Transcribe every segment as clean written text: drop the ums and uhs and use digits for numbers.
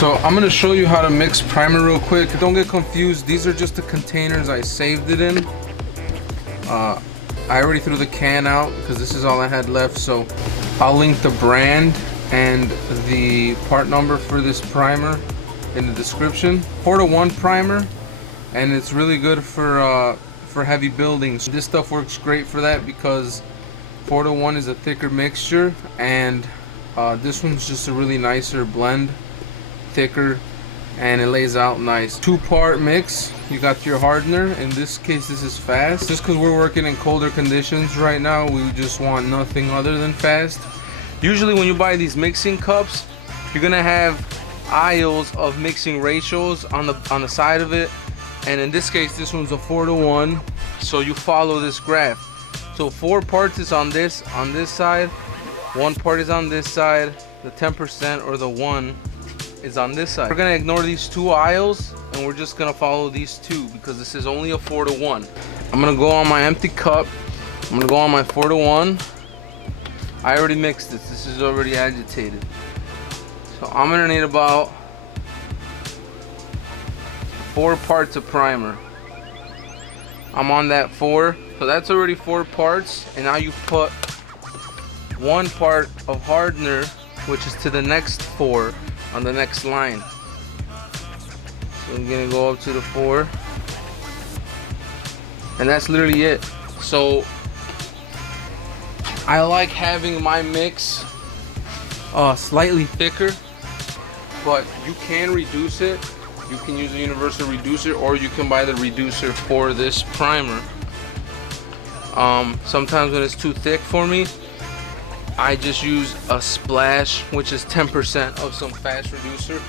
So I'm gonna show you how to mix primer real quick. Don't get confused, these are just the containers I saved it in. I already threw the can out because this is all I had left, so I'll link the brand and the part number for this primer in the description. 4-to-1 primer, and it's really good for heavy buildings. This stuff works great for that because 4-to-1 is a thicker mixture, and this one's just a really nicer blend, thicker, and it lays out nice. 2-part mix. You got your hardener. In this case, this is fast. Just because we're working in colder conditions right now, we just want nothing other than fast. Usually when you buy these mixing cups, you're gonna have aisles of mixing ratios on the side of it, and in this case this one's a 4-to-1, so you follow this graph. So 4 parts is on this side, 1 part is on this side, the 10% or the 1 is on this side. We're gonna ignore these 2 aisles and we're just gonna follow these 2 because this is only a 4-to-1. I'm gonna go on my empty cup, I'm gonna go on my 4-to-1. I already mixed this. This is already agitated. So I'm gonna need about 4 parts of primer. I'm on that 4, so that's already 4 parts. And now you put 1 part of hardener, which is to the next 4 on the next line. So I'm gonna go up to the 4, and that's literally it. So I like having my mix slightly thicker, but you can reduce it. You can use a universal reducer, or you can buy the reducer for this primer. Sometimes when it's too thick for me, I just use a splash, which is 10% of some fast reducer,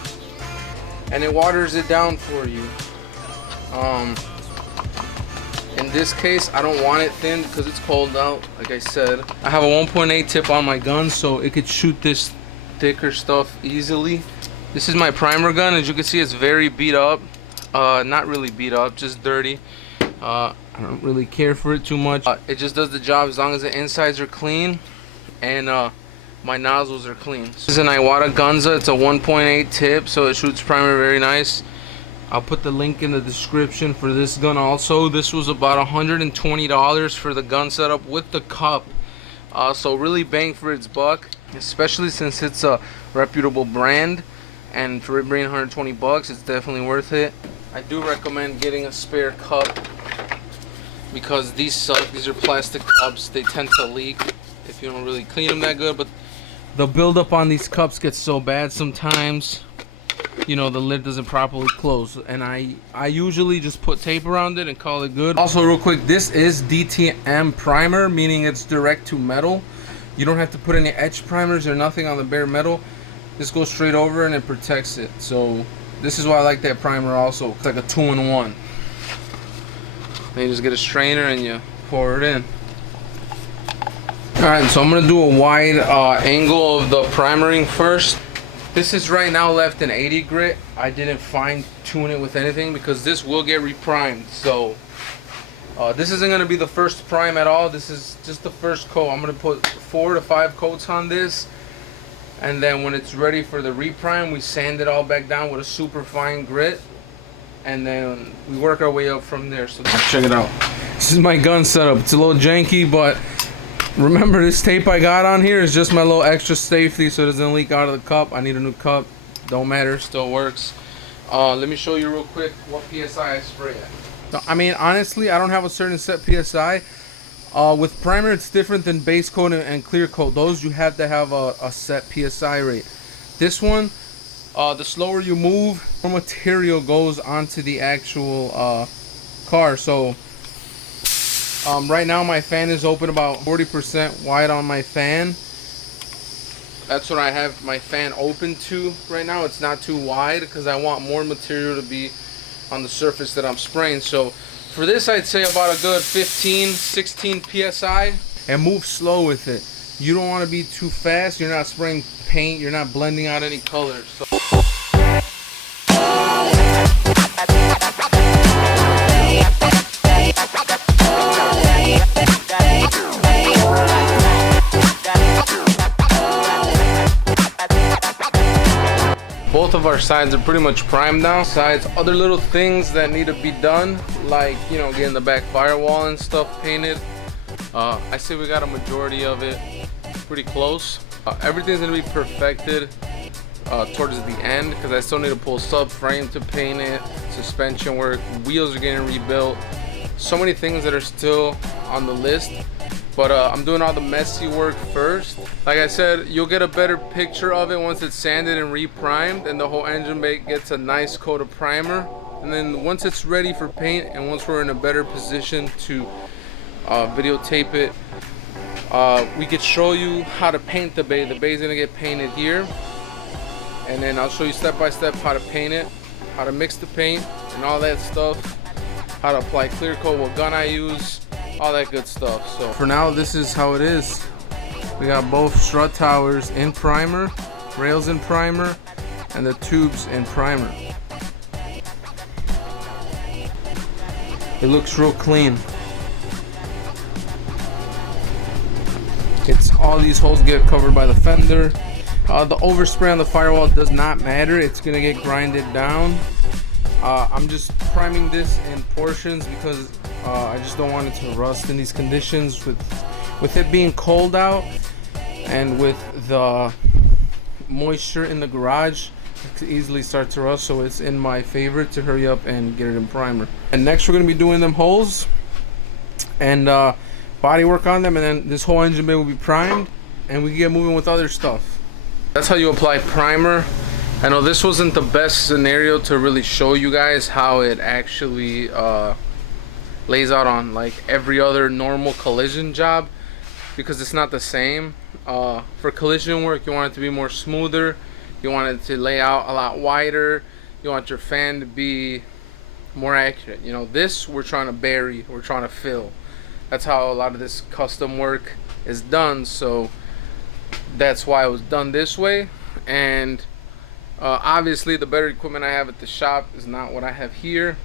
and it waters it down for you. In this case, I don't want it thin because it's cold out. Like I said, I have a 1.8 tip on my gun, so it could shoot this thicker stuff easily. This is my primer gun. As you can see, it's very beat up. Not really beat up, just dirty. I don't really care for it too much. It just does the job as long as the insides are clean and my nozzles are clean. This is an Iwata Gunza. It's a 1.8 tip, so it shoots primer very nice. I'll put the link in the description for this gun also. This was about $120 for the gun setup with the cup. So really bang for its buck, especially since it's a reputable brand, and for it being 120 bucks, it's definitely worth it. I do recommend getting a spare cup because these suck. These are plastic cups. They tend to leak if you don't really clean them that good, but the buildup on these cups gets so bad sometimes. You know, the lid doesn't properly close, and I usually just put tape around it and call it good. Also, real quick, this is DTM primer, meaning it's direct to metal. You don't have to put any etch primers or nothing on the bare metal. This goes straight over and it protects it. So this is why I like that primer also. It's like a 2-in-1. Then you just get a strainer and you pour it in. Alright, so I'm gonna do a wide angle of the primering first. This is right now left in 80 grit. I didn't fine tune it with anything because this will get reprimed. So this isn't going to be the first prime at all. This is just the first coat. I'm going to put 4 to 5 coats on this, and then when it's ready for the reprime, we sand it all back down with a super fine grit, and then we work our way up from there. So check it out. This is my gun setup. It's a little janky, but remember, this tape I got on here is just my little extra safety so it doesn't leak out of the cup. I need a new cup. Don't matter, still works. Let me show you real quick what PSI I spray at. So, I mean, honestly, I don't have a certain set PSI. With primer, it's different than base coat and clear coat. Those you have to have a set PSI rate. This one, the slower you move, more material goes onto the actual car. So right now my fan is open about 40% wide on my fan. That's what I have my fan open to right now. It's not too wide because I want more material to be on the surface that I'm spraying. So for this, I'd say about a good 15, 16 PSI, and move slow with it. You don't want to be too fast. You're not spraying paint. You're not blending out any colors. So both both of our sides are pretty much primed now. Besides other little things that need to be done, like, you know, getting the back firewall and stuff painted. I say we got a majority of it pretty close. Everything's gonna be perfected towards the end, because I still need to pull subframe to paint it, suspension work, wheels are getting rebuilt, so many things that are still on the list. But I'm doing all the messy work first. Like I said, you'll get a better picture of it once it's sanded and reprimed and the whole engine bay gets a nice coat of primer. And then once it's ready for paint, and once we're in a better position to videotape it, we could show you how to paint the bay. The bay is gonna get painted here, and then I'll show you step by step how to paint it, how to mix the paint and all that stuff, how to apply clear coat, what gun I use, all that good stuff. So for now, this is how it is. We got both strut towers in primer, rails in primer, and the tubes in primer. It looks real clean. It's all these holes get covered by the fender. The overspray on the firewall does not matter. It's gonna get grinded down. I'm just priming this in portions because I just don't want it to rust in these conditions. With it being cold out and with the moisture in the garage, it could easily start to rust. So it's in my favor to hurry up and get it in primer. And next we're gonna be doing them holes and body work on them, and then this whole engine bay will be primed and we can get moving with other stuff. That's how you apply primer. I know this wasn't the best scenario to really show you guys how it actually lays out on like every other normal collision job, because it's not the same. For collision work, you want it to be more smoother, you want it to lay out a lot wider, you want your fan to be more accurate. You know, this we're trying to bury, we're trying to fill. That's how a lot of this custom work is done, so that's why it was done this way. And obviously the better equipment I have at the shop is not what I have here,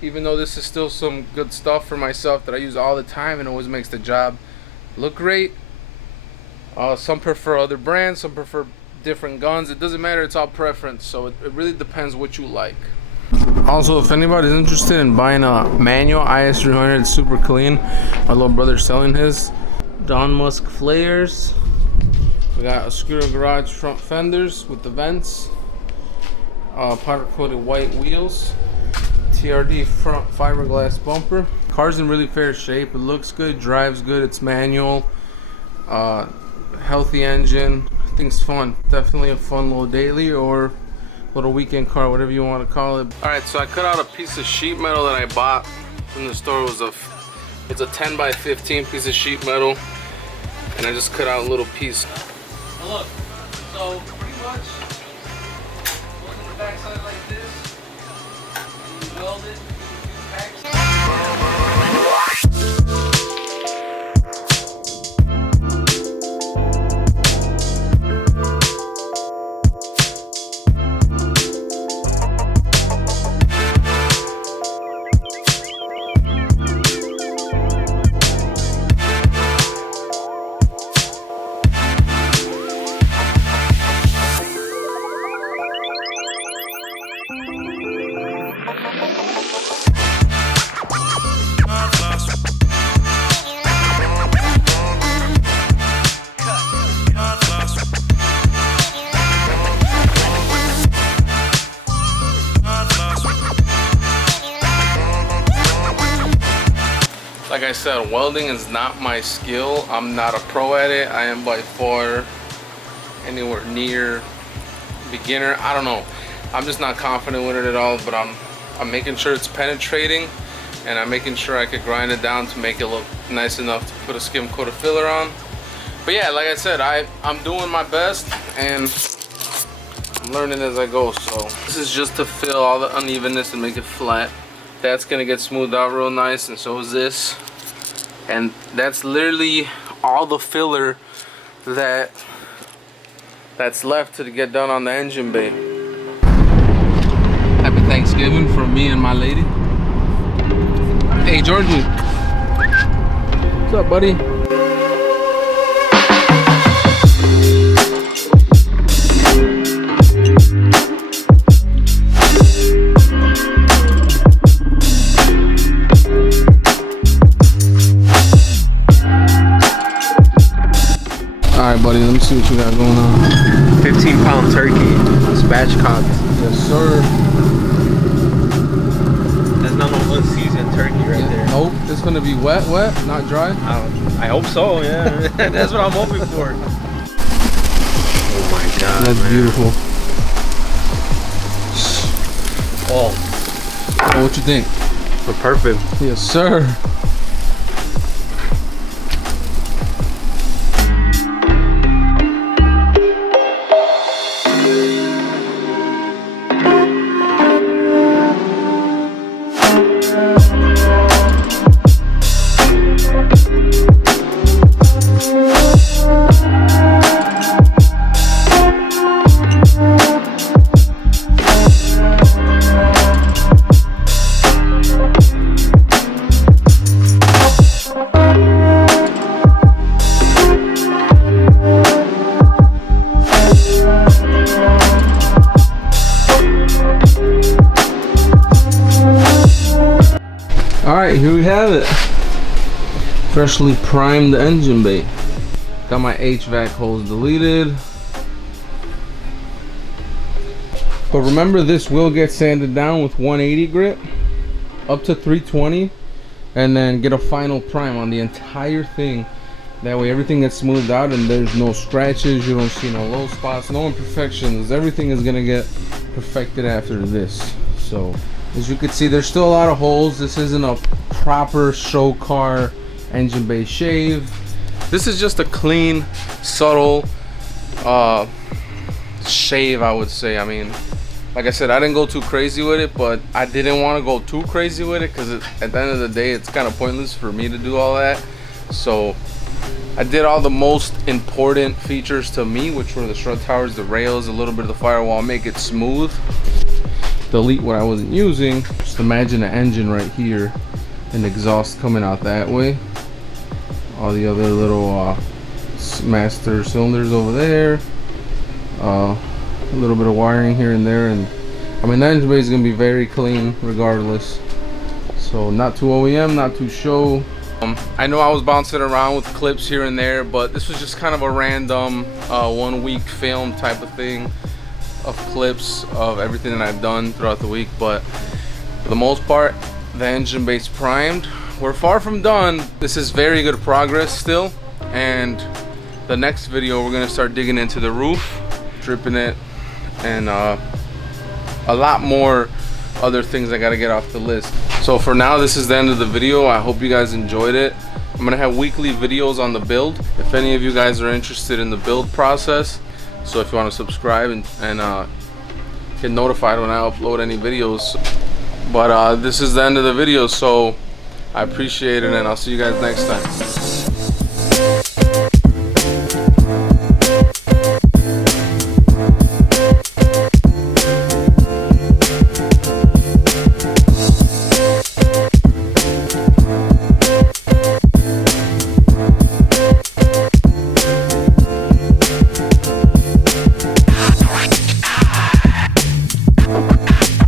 even though this is still some good stuff for myself that I use all the time and always makes the job look great. Some prefer other brands, some prefer different guns. It doesn't matter, it's all preference, so it really depends what you like. Also, if anybody's interested in buying a manual IS300, it's super clean. My little brother's selling his. Dawn Musk flares. We got Oscuro Garage front fenders with the vents. Powder coated white wheels. TRD front fiberglass bumper. Car's in really fair shape. It looks good, drives good. It's manual. Healthy engine. I think it's fun. Definitely a fun little daily or little weekend car, whatever you want to call it. All right, so I cut out a piece of sheet metal that I bought from the store. It's a 10 by 15 piece of sheet metal, and I just cut out a little piece. Now look, so pretty much look at the backside like this. You weld it. Like I said, welding is not my skill. I'm not a pro at it. I am by far anywhere near beginner. I don't know. I'm just not confident with it at all, but I'm making sure it's penetrating, and I'm making sure I could grind it down to make it look nice enough to put a skim coat of filler on. But yeah, like I said, I'm doing my best and I'm learning as I go. So this is just to fill all the unevenness and make it flat. That's gonna get smoothed out real nice, and so is this. And that's literally all the filler that's left to get done on the engine bay. Happy Thanksgiving from me and my lady. Hey Georgie, what's up, buddy? spatchcocked. Yes, sir. That's not no unseasoned turkey right there. Nope, it's gonna be wet, not dry. I hope so, yeah. That's what I'm hoping for. Oh my god, that's man. Beautiful. Oh, What you think? we're perfect. Yes, sir. Alright, here we have it. Freshly primed engine bay. Got my HVAC hose deleted. But remember, this will get sanded down with 180 grit up to 320, and then get a final prime on the entire thing. That way everything gets smoothed out and there's no scratches, you don't see no low spots, no imperfections. Everything is gonna get perfected after this. So as you can see, there's still a lot of holes. This isn't a proper show car engine bay shave. This is just a clean, subtle shave, I would say. I mean, like I said, I didn't go too crazy with it, but I didn't want to go too crazy with it because at the end of the day, it's kind of pointless for me to do all that. So I did all the most important features to me, which were the strut towers, the rails, a little bit of the firewall, make it smooth. Delete what I wasn't using. Just imagine an engine right here and exhaust coming out that way. All the other little master cylinders over there. A little bit of wiring here and there, and I mean, the engine bay is going to be very clean regardless. So not too OEM, not too show. I know I was bouncing around with clips here and there, but this was just kind of a random 1 week film type of thing of clips of everything that I've done throughout the week. But for the most part, the engine bay's primed. We're far from done. This is very good progress still, and the next video we're gonna start digging into the roof, stripping it, and a lot more other things I gotta get off the list. So for now, this is the end of the video. I hope you guys enjoyed it. I'm gonna have weekly videos on the build if any of you guys are interested in the build process. So if you want to subscribe and get notified when I upload any videos. But this is the end of the video, so I appreciate it, and I'll see you guys next time.